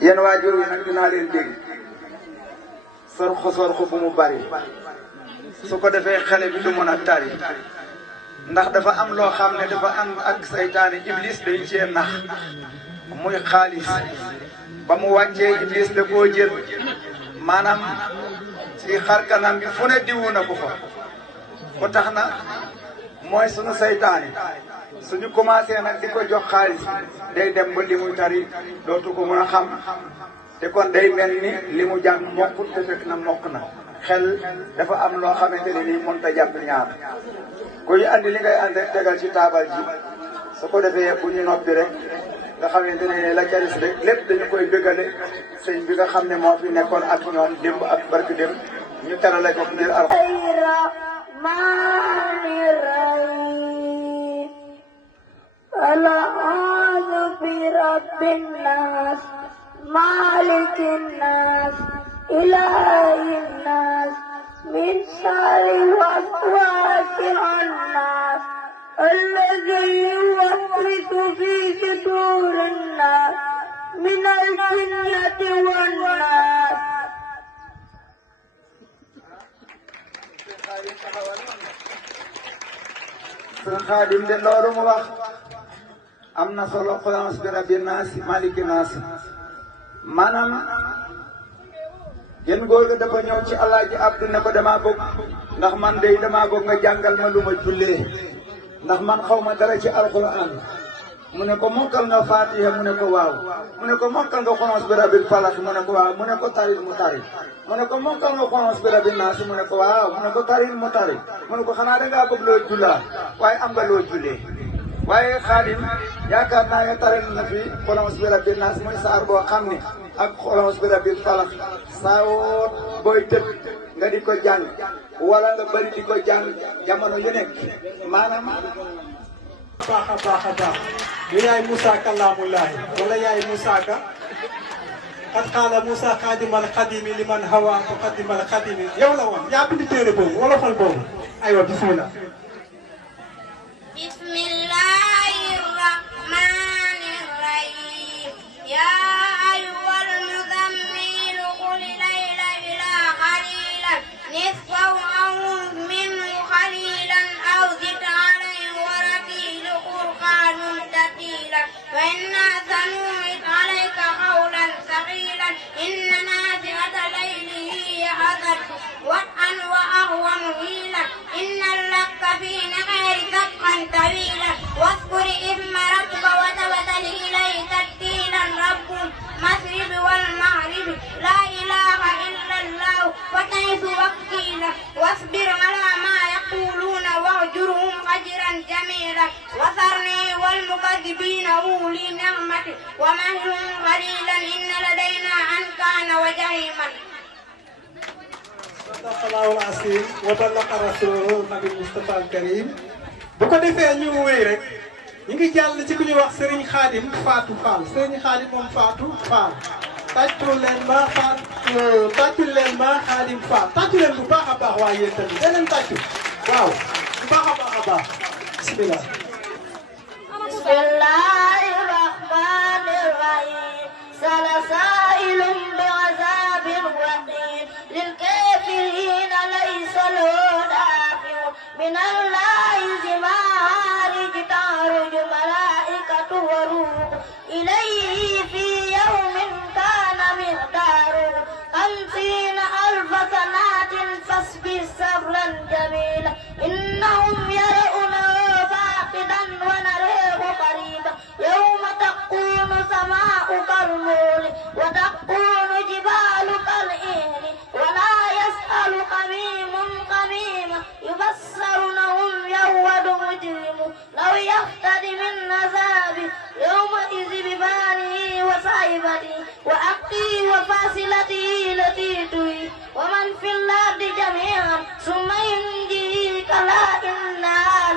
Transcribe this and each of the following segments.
yéen waajur yi nag dinaa leen dégg sorxo bu mu bari su ko defee xale bi du mën a tari ndax dafa am loo xam ne dafa ànd ak saytaane iblis day cee nax muy xaalis ba mu wàccee iblis da koo jël maanaam ci xar kanam bi fu ne diwu na ko fa ko tax na mooy suñu saytaane suñu commencé nag di ko jox xaalis day dem ba li muy tari dootu ko mën a xam te kon day mel ni li mu jàng mokkut te fekk na mokk na xel dafa am loo xamante ne nii mënut a jàpp ñaar kuy andi li ngay andi tegal ci taabal ji su ko defee bu ñu noppi rek nga xamante ne la caris rek lépp dañu koy bëggale sëñ bi nga xam ne moo fi nekkoon ak ñoom démb ak barki démb ñu terale ko ngir ar أعوذ برب الناس مالك الناس إله الناس من شر الوسواس الناس الذي يوسوس في صدور الناس من الجنة والناس. Xaadim de loolu mu wax am na solo xolans bi rabbi naas maliki naas maanaam yéen góor gi dafa ñëw ci Alaaji Abdu ne ko damaa bëgg ndax man de damaa bëgg nga jàngal ma lu ma jullee ndax man xaw ma dara ci alquran mu ne ko mokkal nga Fatiha mu ne ko waaw mu ne ko mokkal nga xolans bi rabbi falax mu ne ko waaw mu ne ko taril mu tari mu ne ko mokkal nga xolans bi rabbi naas mu ne ko waaw mu ne ko taril mu tari mu ne ko xanaa dangaa bëgg loo jullaa waaye am nga loo jullee waaye Xaadim yaakaar naa ne taral na fi xolans bi rabbi naas mooy saar boo xam ne ak xolans bi rabbi falax saa woot booy tëdd nga di ko jàng wala nga bëri di ko jàng jamono yu nekk maanaam baax a baax a baax du yaay Moussa Kallaamullaahi wala yaay Moussa Ka xat xaala Moussa xaadimal xadimi li man hawa ko xadimal xadimi yow la woon yaa bind téere boobu wala xol boobu aywa bismillah bismillahi rahmani rahim ya ayyuhal muzammil qul layla illa qalilan nisfahu aw minhu qalilan aw zid alayhi wa rattil qur'anan tartila wa inna sanu'id alayka qawlan thaqilan inna nazi'ata layli hiya ashaddu wat'an wa ahwanu qiila inna laka fi nahari sabhan طويلا واذكر اسم ربك وتوكل إليه تبتيلا رب المشرق والمغرب لا إله إلا الله وحيث وكيلا واصبر على ما يقولون واهجرهم هجرا جميلا وذرني والمكذبين أولي النعمة ومهلهم قليلا إن لدينا أنكالا وجحيما. صدق الله العظيم وبلغ رسوله النبي المصطفى الكريم. bu ko defee ñu wéy rek ñu ngi jàll ci ku ñuy wax Serigne Khadim Fatou Fall Serigne Khadim moom Fatou Fall tàccu leen ma Khadim Fall tàccu leen bu baax a baax waaye yéen tamit da leen tàccu waaw bu baax a baax a baax bismillah bismillahi rahmani rahim salasailum bi'azabin waqim lil kafirina laysa lahu dafi'un min Allah تعرج ملائكة وروح إليه في يوم كان مقداره 50,000 سنة فاصبر صبرا جميلا إنهم يرونه بعيدا ونراه قريبا يوم تكون السماء كالمهل وتكون الجبال كالعهن ولا يسأل حميم حميما يبصرونهم يود مجرم لو يفتدي من عذابه يومئذ ببانه وصاحبته وأخيه وفاصلته التي تؤويه ومن في الأرض جميعا ثم ينجيه كلا إنها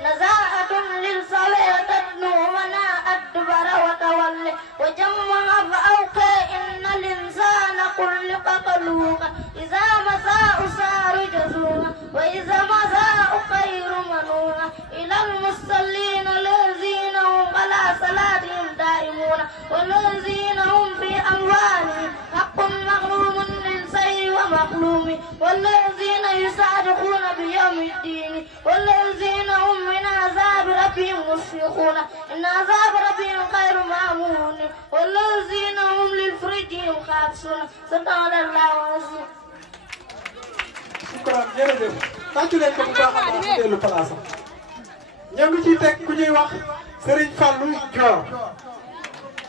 نزاعة للشوى تدنو من أدبر وتولى وجمع فأوعى إن الإنسان خلق هلوعا إذا مساه الشر جزوعا وإذا مساه خير منوعا إلى المصلين الذين هم على صلاتهم دائمون والذين هم في والذين يصادقون بيوم الدين والذين هم من عذاب ربهم مشفقون إن عذاب ربهم غير مأمون والذين هم لفروجهم حافظون صدق الله العظيم. Shukran jërëjëf tàccu leen ko bu baax a baax ci dellu place am ñoo ngi ciy teg ku ñuy wax Serigne Fallou Dior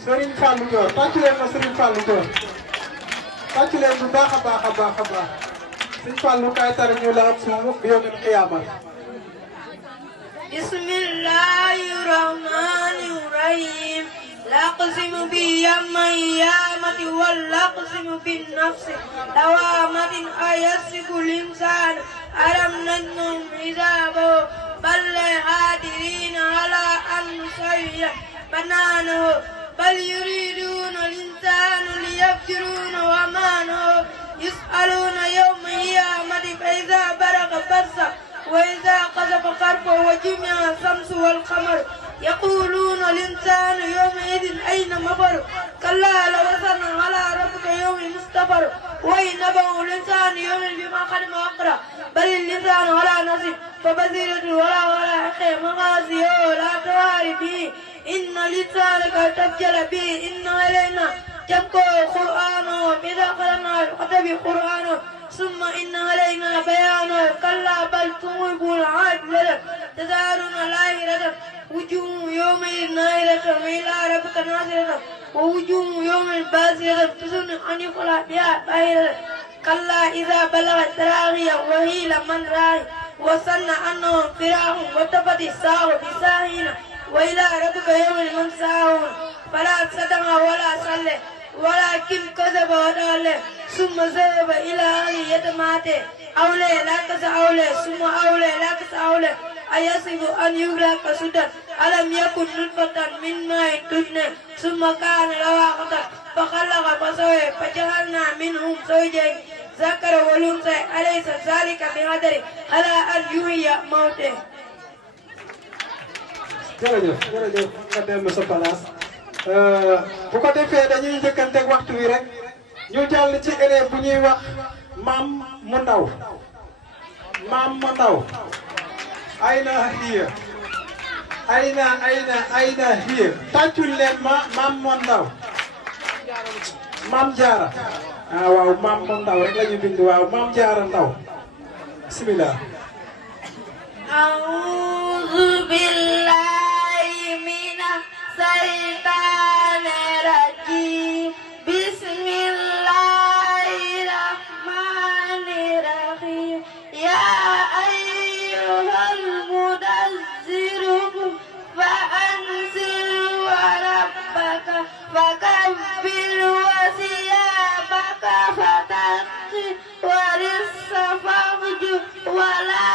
Serigne Fallou Dior tàccu leen ma Serigne Fallou Dior tàccu leen bu baax a baax a baax a baax Serigne Fallou kay tar ñu la am suuf bi yawmil qiyaama. Bismillahir Rahmanir Rahim. لا أقسم بيوم القيامة ولا أقسم بالنفس لوامة أيحسب الإنسان ألم نجعل حسابه بل قادرين على أن نسوي بنانه بل يريدون الإنسان ليفجرون أمانه يسألون يوم القيامة فإذا برق البصر وإذا قذف قربه وجمع الشمس والقمر يقولون الإنسان يومئذ أين مفر كلا لو وزن على ربك يوم مستقر وينبأ الإنسان يومئذ بما قدم وأقرأ بل الإنسان على نفسه فبصيرة ولا أخي مغازيه ولا تواري به إن الإنسان قد تفجر به إن إلينا جمعه قرآنه إذا قرأنا كتب قرآنه ثم إن علينا بيانه كلا بل تحبون العاجلة تذرون الآخرة وجوه يومئذ ناظرة إلى ربك ناظرة ووجوه يومئذ باسرة تظن أن يفعل بها فاعلة كلا إذا بلغت التراقي وقيل من راق وظن أنه فراق والتفت الساق بساهين وإلى ربك يومئذ المساق فلا صدق ولا صلى ولكن كذب وتولى ثم ذهب إلى أهله يتماتى أولى لا تسأولى ثم أولى لا تسأولى أيحسب أن يغرق سدى ألم يكن نطفة من ماء مهين ثم كان لواقة فخلق فسوى فجعلنا منهم زوجين ذكر والأنثى أليس ذلك بقدر على أن يحيي موتى. jërëjëf jërëjëf nga dellu sa place bu ko defee dañuy njëkkanteeg waxtu wi rek ñu jàll ci élève bu ñuy wax maam mu ndaw ayna hiya ayna hiya tàccul leen ma maam mu ndaw maam jaara waaw maam mu ndaw rek la ñu bind waaw maam jaara ndaw bismillah. A'udhu billahi minash shaitanir rajim. Bismillahirrahmanirrahim. Ya ayyuhal mudazzir fa'anzir wa rabbaka fakabbir wa thiyabaka fatahhir wa rizqa fahjur wa la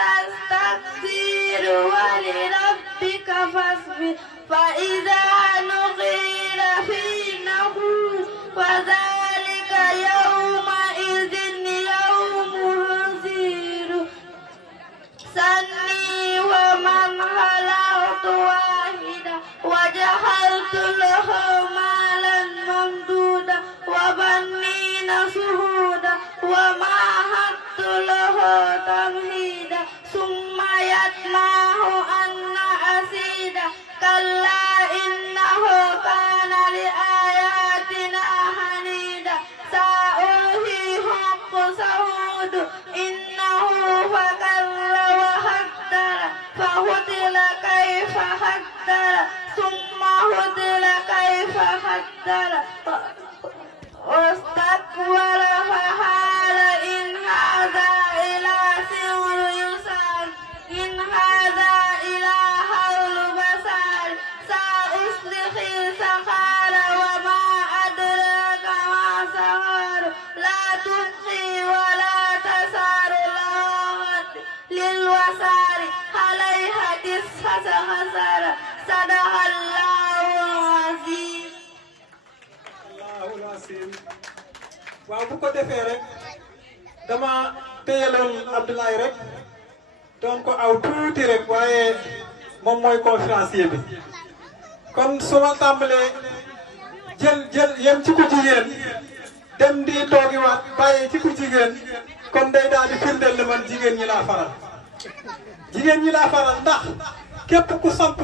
تستكبر ولربك فاصبر فإذا نقر في النقور فذلك يومئذ يوم عسير سني ومن خلقت واحدا وجعلت له مالا ممدودا وبنين شهودا ومهدت له تمهيدا ثم يطمع أن أزيد كلا إنه كان لآياتنا عنيدا سألهيه صعود إنه فكر وهدر فهدل كيف هدر ثم هدل كيف هدر واستكبر فقال إن هذا إلا سحر يسار إن هذا إلا حول بصر سأصلح سقر وما أدراك ما سقر لا تبقي ولا تسار لغت للوسار عليها تسعة عشر صدق الله العظيم. waaw bu ko defee rek dama téyeloon Abdoulaye rek doon ko aw tuuti rek waaye moom mooy conférencier bi kon su ma tàmbalee jël yem ci ku jigéen dem di toogiwaat bàyyi ci ku jigéen kon day daal di firndeel ne man jigéen ñi laa faral jigéen ñi laa faral ndax képp ku samp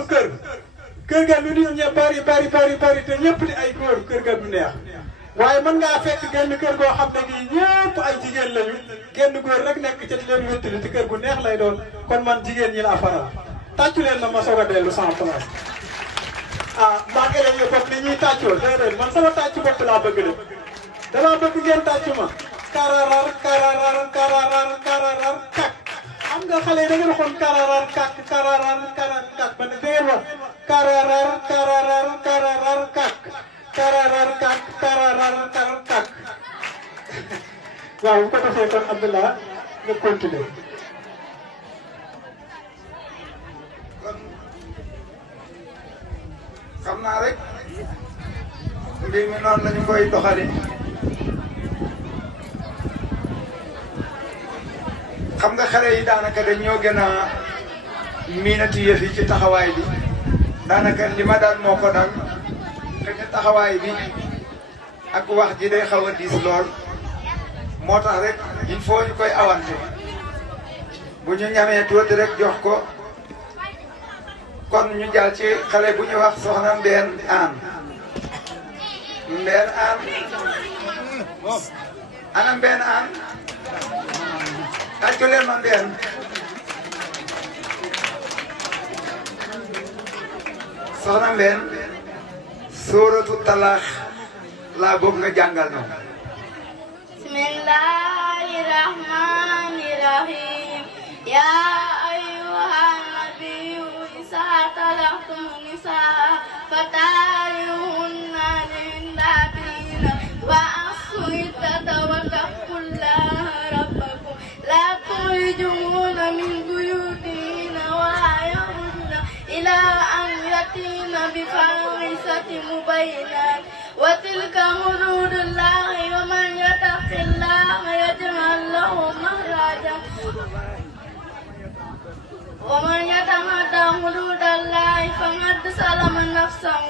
kër ga lu nit ñe bari te ñëpp di ay góor kër ga du neex waaye mën ngaa fekk genn kër goo xam ne gii ñëpp ay jigéen lañu genn góor rek nekk ca di leen wéttali ci kër gu neex lay doon kon man jigéen ñi laa faral tàccu leen na ma soog a dellu sama place ah maa ngi leen bopp li ñuy tàccoo déedéet man sama tàccu bopp laa bëgg de dama bëgg ngeen tàccu ma kararar kak xam nga xale yi da ngeen waxoon kararar kak ba ne da ngeen wax kararar kak kararar kak waaw bu ko defee kon Abdallah nga continuer xam naa rek mbir mi noonu lañu koy doxale xam nga xale yi daanaka dañ ñoo gën a miinati yëf yi ci taxawaay bi daanaka li ma daal moo ko dal te ci taxawaay bi ak wax ji day xaw a diis lool moo tax rek il faut ñu koy awante bu ñu ñamee tuuti rek jox ko kon ñu jàll ci xale bu ñu wax soxna Mbène Anne Mbène Anne ana Mbène Anne tàccu leen ma Mbène soxna Mbène suuratu talaax laa bëgg nga jàngal na bismillahi rahmani rahim ya ayyuhan nabiyyu iza talaqtum nisaa fatarihuhunna lilladina wa ahsu iddata wa taqullaha rabbakum la tukhrijuna min buyutihinna wa la yakhrujna ila an yatina bi fahishatin mubayyinatin wa tilka hududullahi wa man yattaqillaha yaj'al lahu makhrajan ومن يتعدى حدود الله فقد ظلم نفسه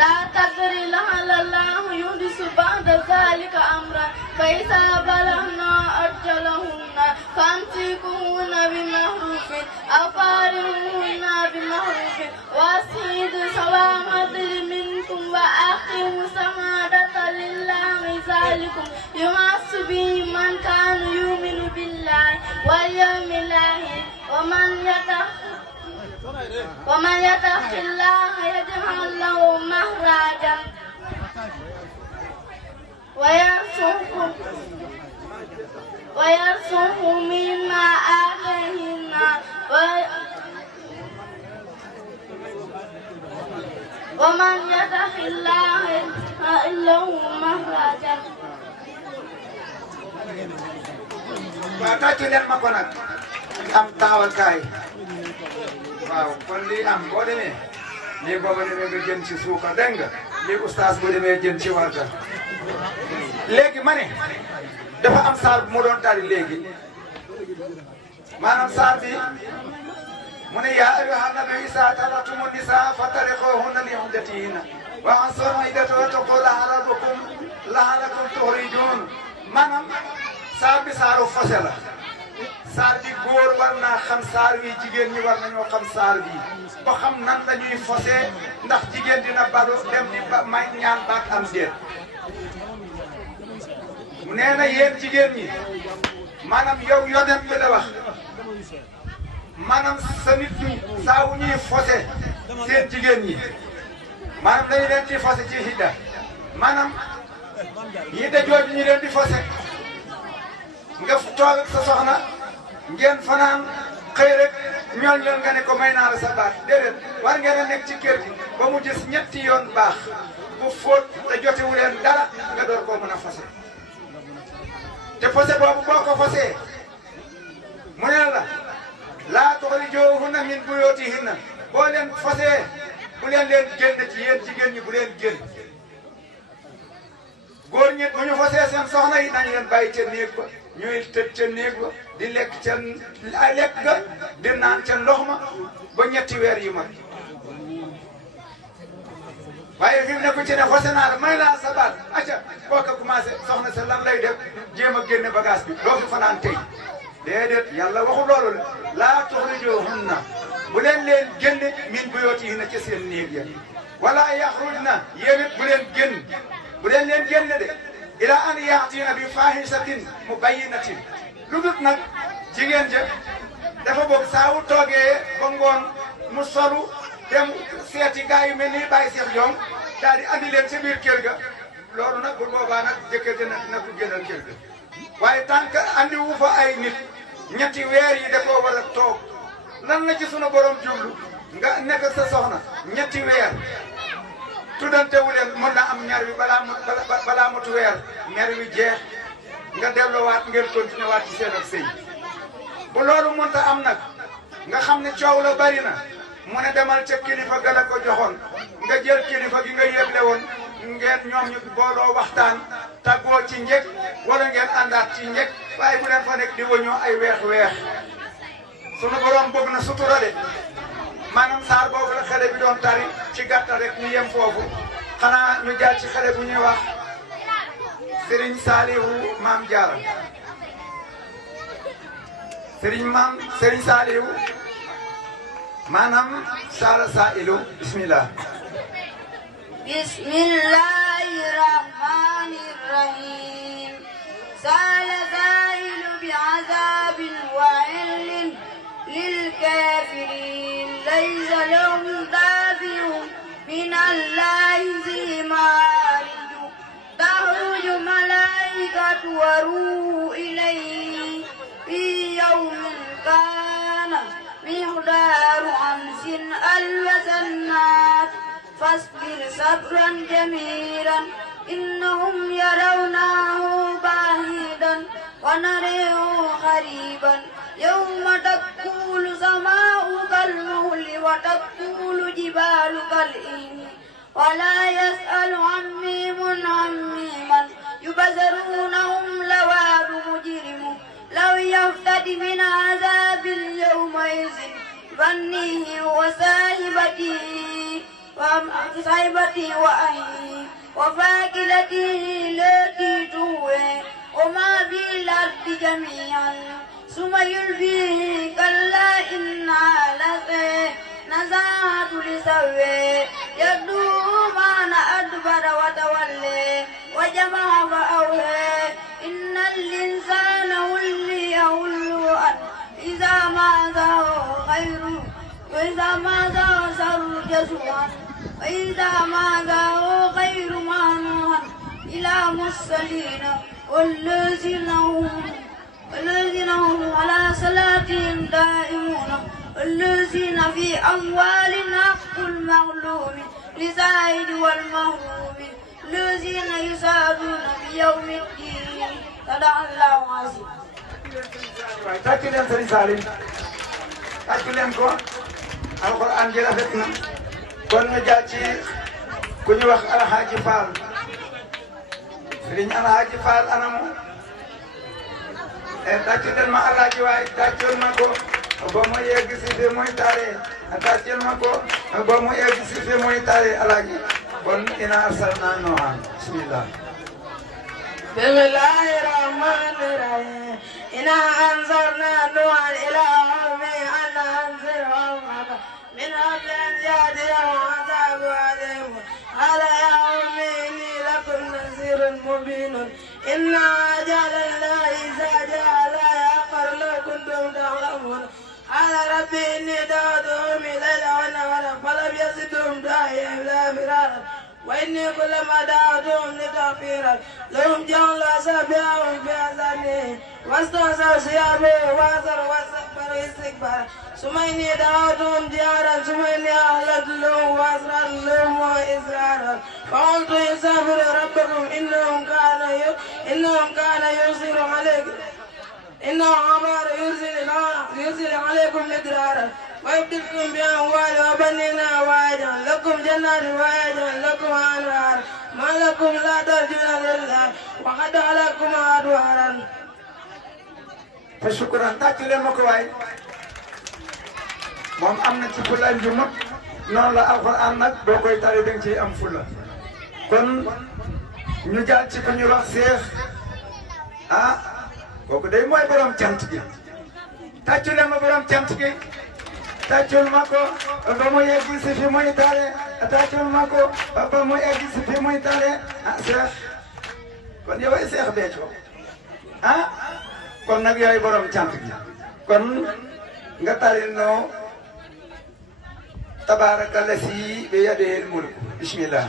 لا تدري لعل الله يحدث بعد ذلك امرا فاذا بلغنا اجلهن فامسكوهن بمعروف او فارقوهن بمعروف واسعدوا سواء عدل منكم واقيموا الشهادة لله ذلكم يوعظ به من كان يؤمن بالله واليوم الاخر ومن يتق الله يجعل له مخرجا ويرزقه مما آتيهن ومن يتق الله يجعل له مخرجا waaw tàccu leen ma ko nag am taxawal kaay waaw kon lii am boo demee lii booba demee nga jën ci suuka dégg nga lii oustaz bu demee jën ci warga léegi ma ne dafa am saar bu mu doon tari léegi maanaam saar bi mu ne yaa ayyuhan nabiyyu izaa talaqtumu nisaa fatarriquuhunna li iddatihinna wa ahsul iddata wattaqullaha rabbakum la'allakum tukhrijuun maanaam saar bi saaru fase la saar bi góor war naa xam saar wi jigéen ñi war nañoo xam saar bi ba xam nan la ñuy fase ndax jigéen dina balu dem di ba may ñaan baak am déet nee na yéen jigéen ñi maanaam yow yonent bi la wax maanaam sa nit ñi saa wu ñuy fase seen jigéen ñi maanaam dañu leen di fase ci hidda maanaam hidda jooju ñu leen di fase nga toog ak sa soxna ngeen fanaan xëy rek ñool nga ne ko may naa la sa baat déedéet war ngeen a nekk ci kër gi ba mu gis ñetti yoon baax bu fóot te jotewu leen dara nga door koo mën a fase te fase boobu boo ko fasee mu ne la laa tuxrijuuhunna min buyuutihinna boo leen fasee bu leen génn ci yéen jigéen ñi bu leen génn góor ñi bu ñu fasee seen soxna yi nañ leen bàyyi ca néeg ba ñuy tëj ca néeg ba di lekk ca lekk ga di naan ca ndox ma ba ñetti weer yu mag waaye fi mu ne ku ci ne xose naa la may laa sa baat acca kooka commencé soxna sa lan lay def jéem a génne bagage bi doo fi fanaan tey déedéet yàlla waxu loolu la laa tuxrijuhunna bu leen génne min buyootihinna ci seen néeg ya wala yaxrujna yéen it bu leen génne de ila an yaatina bi fahishatin mubayyinatin lu dut nag jigéen ja dafa boog saa wu toogee ba ngoon mu solu dem seeti gaa yu mel ni Baye Cheikh Diong daal di andi leen ci biir kër ga loolu nag bu boobaa nag jëkkër ja na ko génnal kër ga waaye tant que andi wu fa ay nit ñetti weer yi da koo war a toog lan la ci sunu borom jublu nga nekk sa soxna ñetti weer tuddantewu leen mën na am ñaar bi balaa matu weer ñaar wi jeex nga delloowaat ngeen continuer waat ci seen ak sëy bu loolu mënta am nag nga xam ne coow la bari na mu ne demal ca kilifa ga la ko joxoon nga jël kilifa gi nga yëgle woon ngeen ñoom ñu booloo waxtaan tàggoo ci njëkk wala ngeen àndaat ci njëkk waaye bu leen fa nekk di wëñoo ay weex sunu borom bëgg na sutura de maanaam saar boobu la xale bi doon tari ci gàttal rek ñu yem foofu xanaa ñu jaar ci xale bu ñuy wax Serigne Salihu Maam Jaara Serigne Salihu maanaam Saala Sailu bismillah. bismillahi rahmani rahim. Saala Sailu bi azabin wa'ilin lil kafirin laysa lahum dafi'un min Allahi zi ma'ariju takhruju malaikatu wa ruhu ilayhi fi yawmin kana مقدار 50,000 سنة فاصبر صبرا جميلا إنهم يرونه بعيدا ونريه قريبا يوم تكون السماء كالمهل وتكون الجبال كالعهن ولا يسأل حميم حميما يبصرونهم لواد مجرم لو يفتدي من عذاب اليومئذ بنيه وصاحبته وأخيه وفاكهته التي تهوى وما في الأرض جميعا ثم يلقيه كلا إنها لظى نزاعة لسوى يدعو من أدبر وتولى وجمع فأوعى إن الإنسان إذا ما ذاق خير وإذا ما ذاق شر جزوعا وإذا ما ذاق خير معنوعا إلى مرسلين والذين هم على صلاتهم دائمون والذين في أموالنا حق المعلوم للزائد والمحروم الذين يسارون بيوم الدين صدق الله العظيم. tàccu leen Serigne Salim tàccu leen ko alxuraan ji rafet na kon ñu jaar ci ku ñu wax Alhaji Fall Serigne Alhaji Fall anamu tàccu leen ma Alhaji waaye tàccul ma ko ba mu yegg si fi muy taaree tàccul ma ko ba mu yegg si fi muy taaree Alhaji kon ina arsalna Nuuhan bismillah. bismillahi rahmani rahim. إنا أنزلنا نوحا إلى قومه أن أنذر قومك من قبل أن يأتيهم عذاب أليم قال يا قوم إني لكم نذير مبين إنا جعلنا إذا جاء لا يقر لو كنتم تعلمون قال ربي إني دعوتهم ليلا ونهارا فلم يزدهم داعي إلا فرارا وإني كلما دعوتهم لتغفير لهم جعلوا أصابعهم في آذانهم واستغشوا ثيابهم وأصروا واستكبروا استكبارا ثم إني دعوتهم جهارا ثم إني أعلنت لهم وأسررت لهم إسرارا فقلت استغفروا ربكم إنهم كان يرسل عليكم إنه أمر يرسل عليكم مدرارا ويبدلكم بأموال وبنين ويجعل لكم جنات ويجعل لكم أنهار ما لكم لا ترجون لله وقد خلقكم أدوارا. فشكرا tàccu leen ma ko waay moom am na ci fulaay ju mag noonu la alxuraan nag boo koy tari danga ciy am fula kon ñu jaar ci ku ñu wax seex kooku day mooy borom cant gi tàccu leen ma borom cant gi tàccul ma ko ba mu yegg si fi muy tare tàccul ma ko ba mu yegg si fi muy tare seex kon yow ay seex Béthio kon nag yooyu borom cant gi kon nga tari noo tabaraka lasi bi yadihil mulk bismillah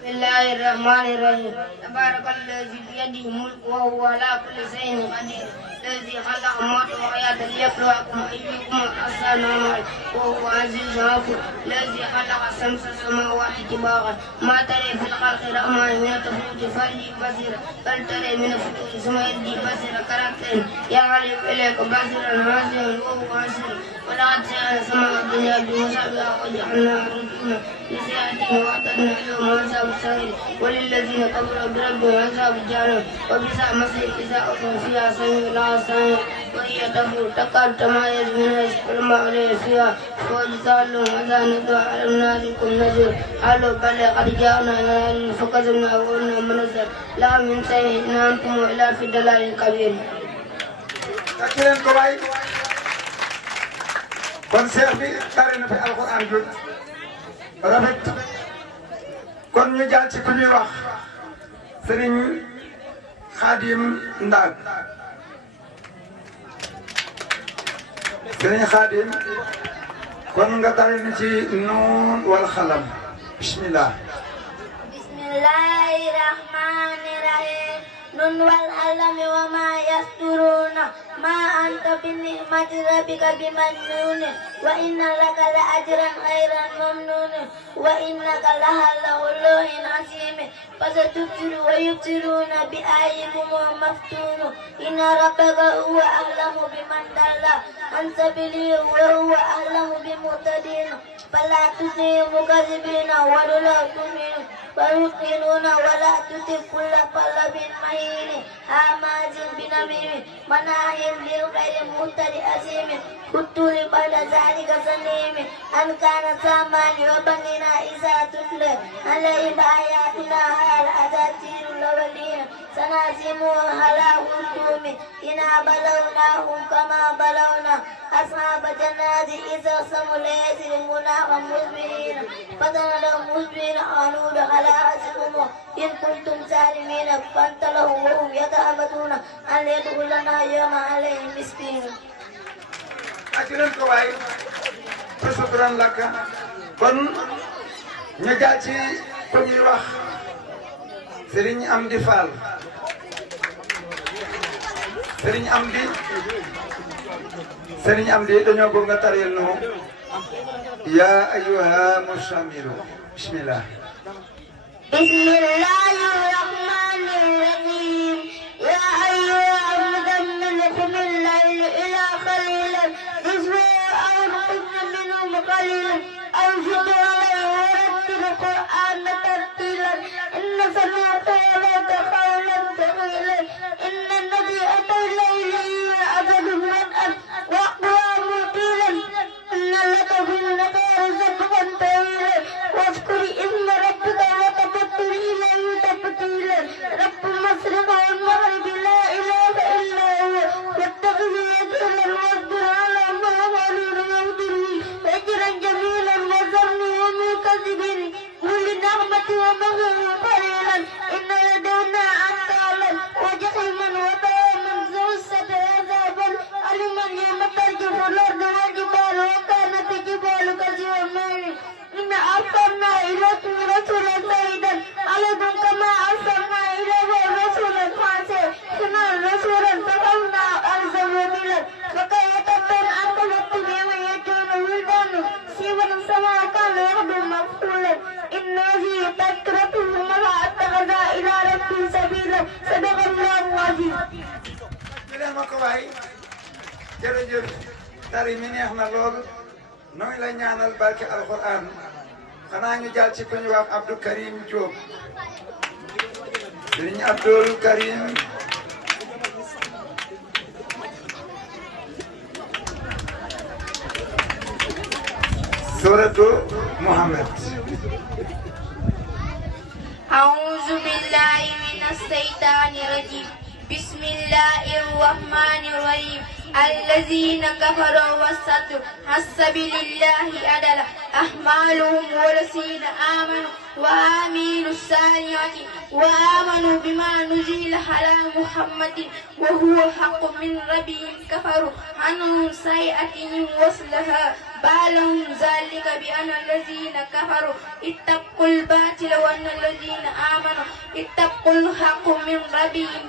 بسم الله الرحمن الرحيم تبارك الذي بيده الملك وهو على كل شيء قدير الذي خلق الموت والحياة ليبلوكم أيكم أحسن عملا وهو عزيز غفور الذي خلق الشمس والسماوات طباقا ما ترى في الخلق الرحمن من تفوت فرجي بصيرا بل ترى من فتوح سميدي بصيرا كرتين يعرف إليك بصيرا هازلا وهو عسير ولقد سأل سماء الدنيا بمسابقة وجعلنا رجوما لسيئة وأعتدنا لهم عذاب السعير وللذين كفروا بربهم عذاب جهنم وبئس المصير إذا ألقوا فيها سمعوا لها سامعا وهي تفور تكاد تميز منها فلما عليه فيها فوجزال لهم عذاب نذر على منازلكم نذير قالوا بلى قد جاءنا فكذبنا وقلنا منزل لا من شيء إن أنتم إلا في ضلال كبير. kon seex bi tari na fi alxuraan ju rafet kon ñu jàll ci ku ñuy wax sëriñ Xaadim Ndaag sëriñ Xaadim kon nga tari na ci nuun wal xalam bismillah bismillahi rahmani rahim nun wal alami wa ma yasturuna ma anta bi ni'mati rabbika bi majnun wa inna laka la ajran ghayran mamnun wa innaka la ala khuluqin azim fasatubsiru wa yubsiruna bi ayyikum maftun inna rabbaka huwa a'lamu biman dalla an sabilihi wa huwa a'lamu bil muhtadin fala tusi'u mukadzibina wa la tu'minu ويوقنون ولا تطع كل قلب مهين هماز بنميم مناع للخير معتد أثيم قتل بعد ذلك سليم أن كان سامان وبنينا إذا تتلى عليهم آياتنا هل أساطير الأولين سنهزمهم على خرطوم إنا بلوناهم كما بلونا أصحاب الجنات إذا أقسموا ليسرمونا مصبحين فتنادوا مصبحين قالوا على حسبهم إن كنتم سالمين فانطلقوا وهم يتهافتون أن يدخلنا يوم عليهم مسكين. أكلم كواي فشكرا لك kon ñu jaar ci ku ñuy wax Serigne Amdi Fall Serigne Amdi dañoo bëgg nga taril nu ya ayyuha mushamilu bismillah bismillahir rahmanir rahim ya ayyuha mudammil qum al-layla ila qalilan nisfahu aw inqus minhu qalilan aw zid alayhi warattil qur'ana tartila inna sana'ata laka qawlan thaqilan inna nadi'ata al-layli adadu man wa aqwamu qilan inna laka fil nahari sabhan tawila واذكر اسم ربك وتبتل إليه تبتيلا رب المشرق والمغرب لا إله إلا هو واتخذ وكيلا واصبر على ما يفعلون واهدني أجرا جميلا وذرني ومكذبين قل نعمة ومغفرة قليلا إن لدينا أنكالا وجحيما وطعاما ذو السبع عذابا أليما يوم ترجف الأرض والجبال وكانت الجبال كثيرا معين إن أرسلنا إليكم رسولا شهيدا عليكم كما أرسلنا إليهم رسولا فاسدا كنا رسولا فقلنا أرسلوا بلا وكي يتبين أنقلبت بما يجون ولدان سيما سما كان يخدم مفعولا إن هذه تذكرة من اتخذ إلى ربه سبيلا صدق الله العظيم. jërëjëf tari mi neex na lool nooy la ñaanal barke alquran xanaa ñu jàll ci ku ñu wax Abdou Karim Diop Serigne Abdou Karim suratu Muhammad. أعوذ بالله من الشيطان الرجيم بسم الله الرحمن الرحيم الذين كفروا وصدوا عن سبيل الله أضل أعمالهم والذين آمنوا وعملوا الصالحات وآمنوا بما نزل على محمد وهو حق من ربهم كفروا عنهم سيئاتهم وصلها بالهم ذلك بأن الذين كفروا اتقوا الباطل وأن الذين آمنوا اتقوا الحق من ربهم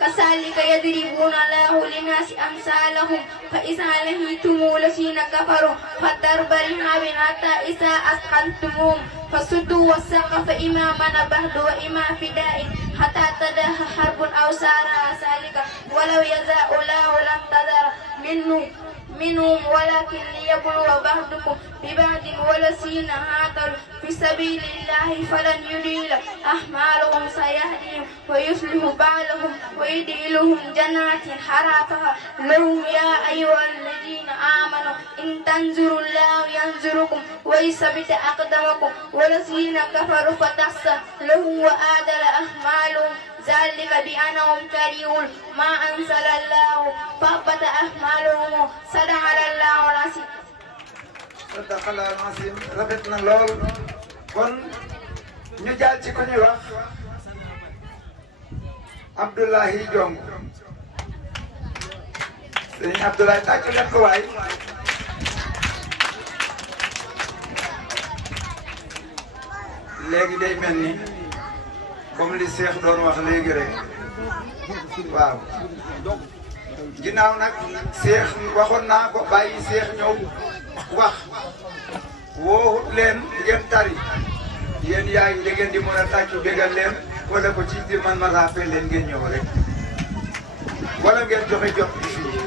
كذلك يضربون الله للناس أمثالهم فإذا لهيتم الذين كفروا فضرب الرقاب حتى إذا أثخنتموهم فسدوا والسقف إما من بعد وإما فداء حتى تداه حرب أو سارى ذلك ولو يزاء الله لانتظر منهم ولكن ليبلو بعضكم ببعض والذين هاجروا في سبيل الله فلن يضل أعمالهم سيهديهم ويصلح بالهم ويدخلهم جنات عرفها لهم يا أيها الذين آمنوا إن تنصروا الله ينصركم ويثبت أقدامكم والذين كفروا فتحسن لهم وآدل أعمالهم ذلك بأنهم كرهوا ما أنزل الله فأحبط أعمالهم صدق الله العظيم. صدق الله العظيم. rafet na lool kon ñu jàll ci ku ñuy wax Abdoulahi Jong sëñ Abdoulaye tàcc leen ko waay léegi day mel ni comme li Cheikh doon wax léegi rek waaw ginnaaw nag Cheikh waxoon naa ko bàyyi Cheikh ñëw wax woowut leen ngeen tari yéen yaay da ngeen di mën a tàccu bégal leen wala ko ci di man ma rappel leen ngeen ñëw rek wala ngeen joxe jot bi fii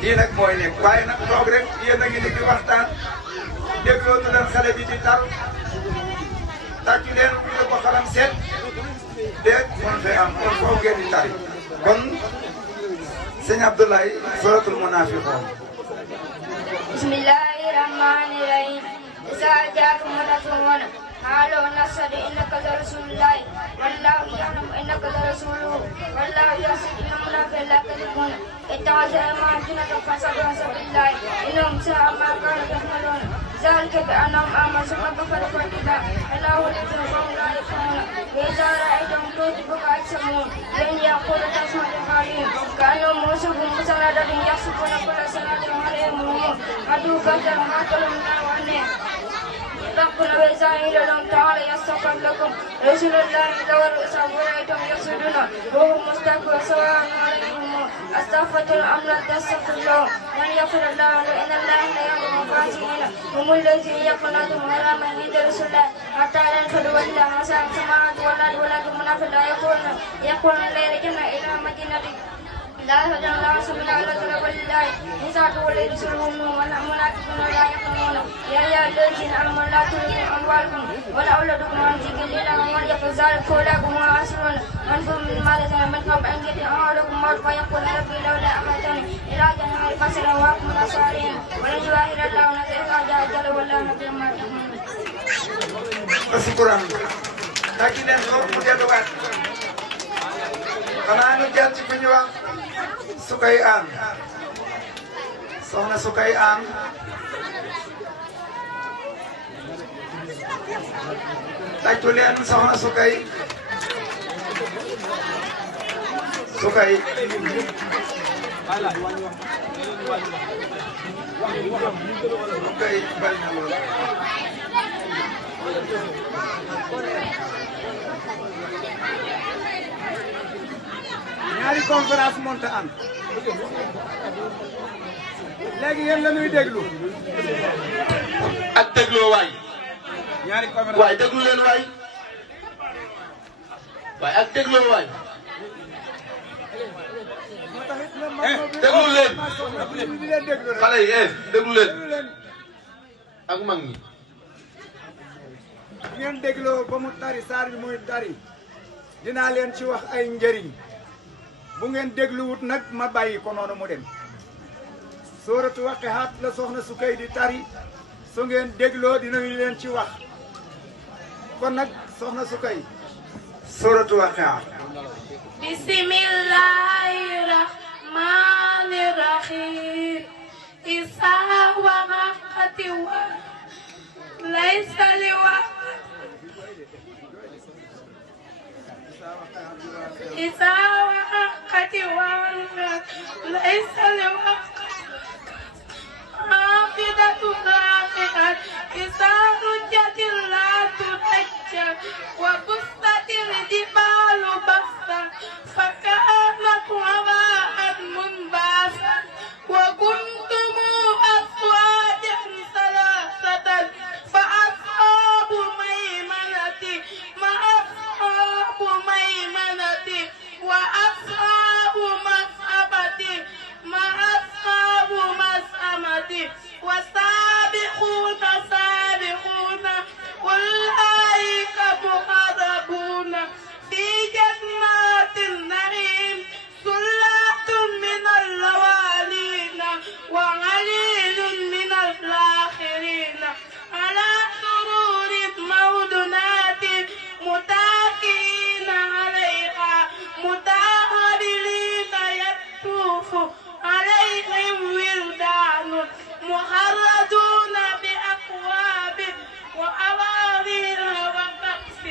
lii nag mooy nekk waaye nag toog rek yéen a ngi ni di waxtaan déglootu leen xale bi di tar tàccu leen ñu ko xalam seet déet mon fee am kon foofu ngeen di tari kon sëñ Abdoulaye suratul munafiqun bismillahi rahmani rahim isa jaakum munafiqun قالوا نشهد إنك لرسول الله والله يعلم إنك لرسوله والله يشهد إن المنافقين لكاذبون اتخذوا أيمانهم جنة فصدوا عن سبيل الله إنهم ساء ما كانوا يعملون ذلك بأنهم آمنوا ثم كفروا بالله الله الذين فهم لا يفهمون وإذا رأيتهم تعجبك أجسامهم وإن يقولوا تسمع لقولهم كأنهم موسى مسندة يحسبون كل سنة عليهم عدو كثر ما كلهم من ربنا وإذا قيل لهم تعالى يستغفر لكم رسول الله لو رأيتهم يسجدون وهم مستكبرون سواء عليهم أستغفرتم أم لا تستغفروا من يغفر الله له إن الله لا يهدي الفاسقين هم الذين يقنطون على من عند رسول الله حتى لا ينفذوا إلا ما شاء السماوات والأرض ولكن المنافقون لا يقولون لا يرجعون إلى مدينة لا يهدون الله سبحانه وتعالى ولله نساء ولرسولهم والمنافقون لا يقولون يا أيها الذين آمنوا لا تلهكم أموالكم ولا أولادكم عن ذكر الله ومن يفعل ذلك فأولئك هم الخاسرون من فهم من مال من قبل أن يأتي أحدكم الموت فيقول ربي لولا أخرتني إلى أجل فأصل وأكون من الصالحين ولن يؤخر الله نفسا إذا جاء أجله والله خبير بما تعملون. شكرا. لكن النور مجدد. xanaa ñu jàll ci ku ñu wax Sukay Aan soxna Sukay Aan tàccu leen soxna Sukay Sukay bari na lool ñaari conférence monte am léegi yéen la ñuy déglu ak dégloo waay ñaari conférence waay déglu leen waay waay ak dégloo waay déglu leen xale yi déglu leen ak mag ñi ngeen dégloo ba mu tari saar bi muy tari dinaa leen ci wax ay njëriñ bu ngeen dégluwut nag ma bàyyi ko noonu mu dem sooratu Waqiat la soxna Sukay di tari su ngeen dégloo dinañu leen ci wax kon nag soxna su koy suratu Waaqia bismillahi rahmani rahim isaa waqati wa laysa isaa waqati wa laysa عاقدة راقعة إذا رجت الأرض رجا وبست الجبال بسا فكانت وراء منبعثا وكنتم أزواجا ثلاثة فأصحاب ميمنة ما أصحاب ميمنة وأصحاب مسأبة ما أصحاب مسأمة والسابقون سابقون أولئك مقربون في جنات النعيم ثلة من الأولين وقليل من الآخرين على سرور موضونات متكئين عليها متقابلين يطوف عليهم ولدان مخلدون بأكواب وأباريق وكأس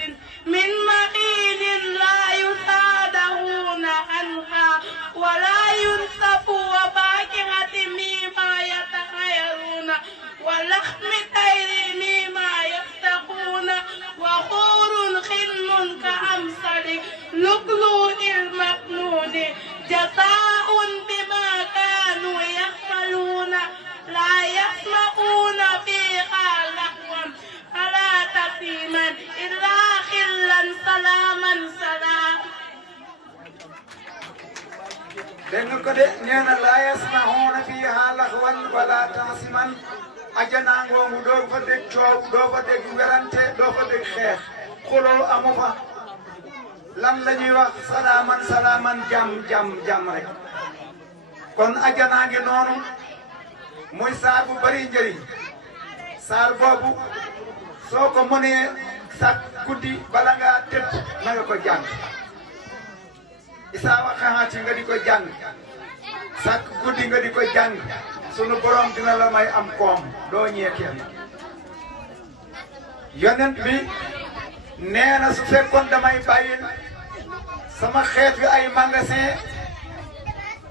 من معين لا يصادقون عنها ولا ينصف وفاكهة مما يتخيرون ولحم طير مما يفتقون وحور خل كأمثال لؤلؤ المكنون جزاء بما كانوا يعملون لا يسمعون فيها لغوا ولا تأثيما إلا خلا سلاما سلاما dégg nga ko de nee na laa yasmahuuna fiihaa laghwan wala ta'siman ajana ngoogu doo fa dégg coow doo fa dégg werante doo fa dégg xeex xuloo amu fa lan la ñuy wax salaaman salaaman jàmm rek kon ajana ngi noonu muy saar bu bari njëriñ saar boobu soo ko mënee sax guddi bala ngaa tëdd na nga ko jàng isaa Waaqia nga di ko jàng sax guddi nga di ko jàng sunu borom dina la may am koom doo ñeekeel yonent bi nee na su fekkoon damay bàyyi sama xeet wi ay magasin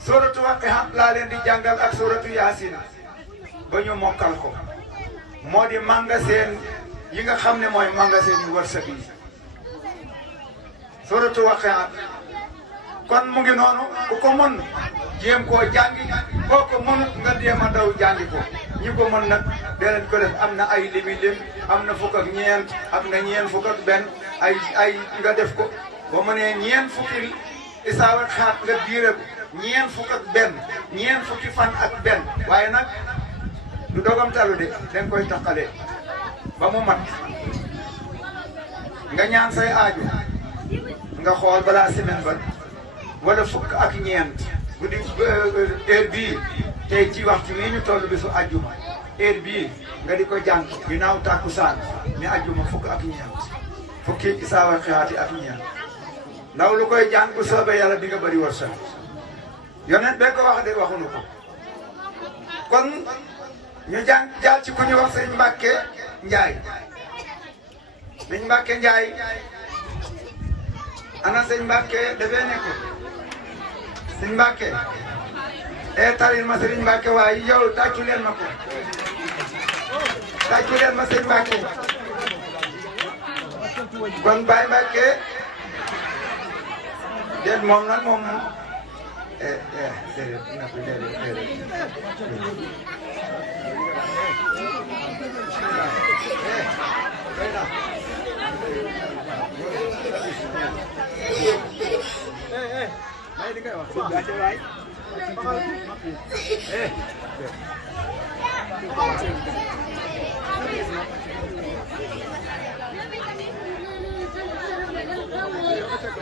suratu Waaqia laa leen di jàngal ak suratu Yaasin ba ñu mokkal ko moo di magasin yi nga xam ne mooy magasin yu wërsëg yi suratu Waaqia kon mu ngi noonu ku ko mën jéem koo jàngi boo ko mënut nga jéem a daw jàngi ko ñi ko mën nag danañ ko def am na ay lim am na fukk ak ñeent am na ñeent fukk ak benn ay nga def ko ba mu ne ñeent fukki isaa Waaqia nga diire ko ñeent fukk ak benn ñeent fukki fan ak benn waaye nag du dogam talu de dañ koy taqalee ba mu mat nga ñaan say aaju nga xool balaa semaine ba wala fukk ak ñeent guddi heure bii tey ci waxtu wi ñu toll bi su ajjuma heure bii nga di ko jàng ginnaaw tàkkusaan mi ajjuma fukk ak ñeent fukki isaa Waaqia ak ñeent ndaw lu koy jàng bu soobee yàlla di nga bëri wërsëg yonent bee ko wax de waxuñu ko kon ñu jàng jaar ci ku ñu wax sëñ Mbàkke Njaay sëñ Mbàkke Njaay ana sëñ Mbàkke dafee nekk sëñ Mbàkke taril ma sëñ Mbàkke waaye yow tàccu leen ma ko tàccu leen ma sëñ Mbàkke kon Baay Mbàkke déet moom nag moom déedéet na ko déedéet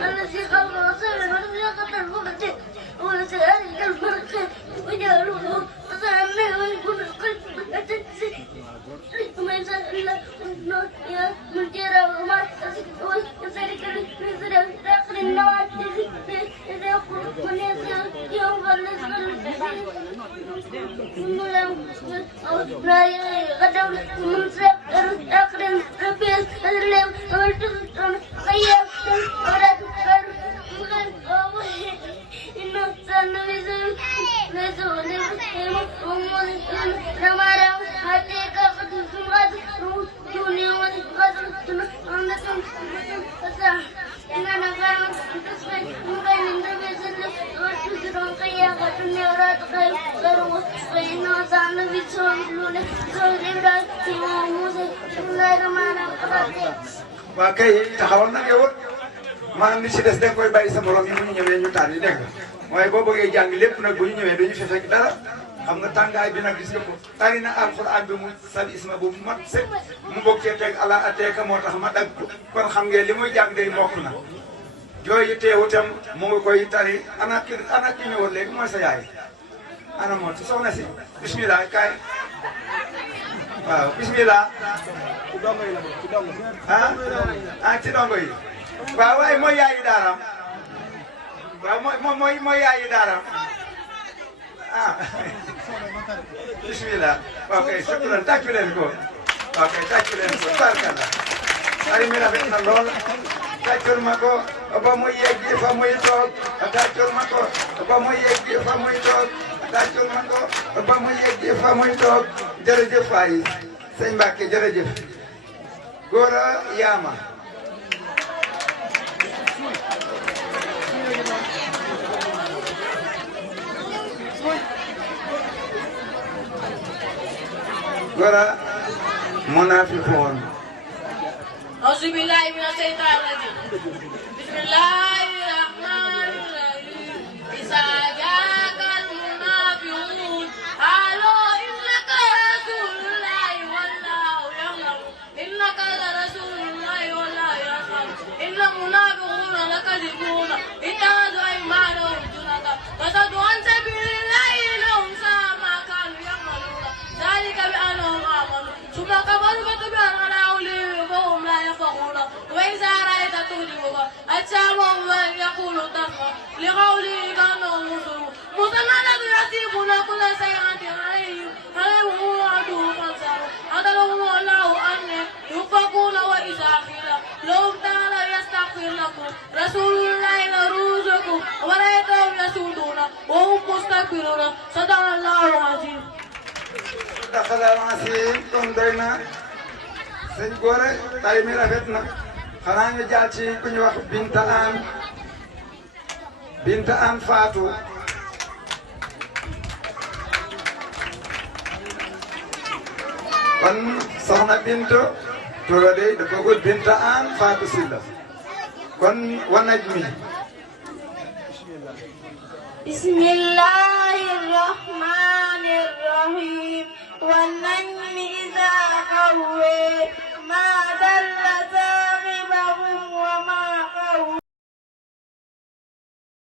الذي خلق رسول من الفرد ولذلك الفرق وجعله مثلا ما يكون القلب waa kay taxawal nag yow maanaam li ci des da nga koy bàyyi sa morom yi bu ñu ñëwee ñu tànn dégg nga waaye boo bëggee jàng lépp nag bu ñu ñëwee dañu fi fekk dara xam nga tàngaay bi nag gis nga ko tari na alxuraan bi mu sal isma bu mat sëpp mu bokkee teg ala ateeka moo tax ma dagg kon xam ngeen li muy jàng day mokk na jooyu teewu tam mu ngi koy tari ana ki ñëwoon léegi mooy sa yaay ana moo ci soxna si bismillah kaay waaw bismillah ci dongo yi waaw waaye mooy yaayu daaraam waaw mooy yaayu daaraam bismillah ok shukran tàccu leen ko ok tàccu leen ko barkalla ari mi rafet na lool tàccul ma ko ba muy yegg fa muy toog tàccul ma ko ba muy yegg fa muy toog tàccul ma ko ba muy yegg fa muy toog jërëjëf waay sëñ Mbacke jërëjëf Gora Yaama Gora munafiqun أعوذ بالله من الشيطان الرجيم بسم الله الرحمن الرحيم إذا جاءك المنافقون قالوا إنك رسول الله والله يعلم إنك لرسول الله والله يعلم إن المنافقون لكاذبون اتخذوا أيمانهم جنة فصدوا عن سبيل الله إنهم ساء ما كانوا يعملون ذلك بأنهم آمنوا ثم كفروا فتبع على أولئك فهم لا يفقهون وإذا رأيت تعجبك أجسامهم وإن يقولوا تقوى لقوله كأنهم مسلمون مسلمات يحسبون كل سيئة عليهم وعدوا فانصروا حذرهم الله أن يؤفكون وإذا قيل لهم تعالوا يستغفر لكم رسول الله لرؤوسكم ورأيتهم يسودون وهم مستكبرون صدق الله العظيم. صدق الله العظيم. kon doy na sëñ Gora tay mi rafet na xanaa ñu jaar ci ku ñu wax Binta An Fatou kon soxna Binta tura dey dafa gudd Binta An Fatou Sylla kon wanaj mi bismillahir rahman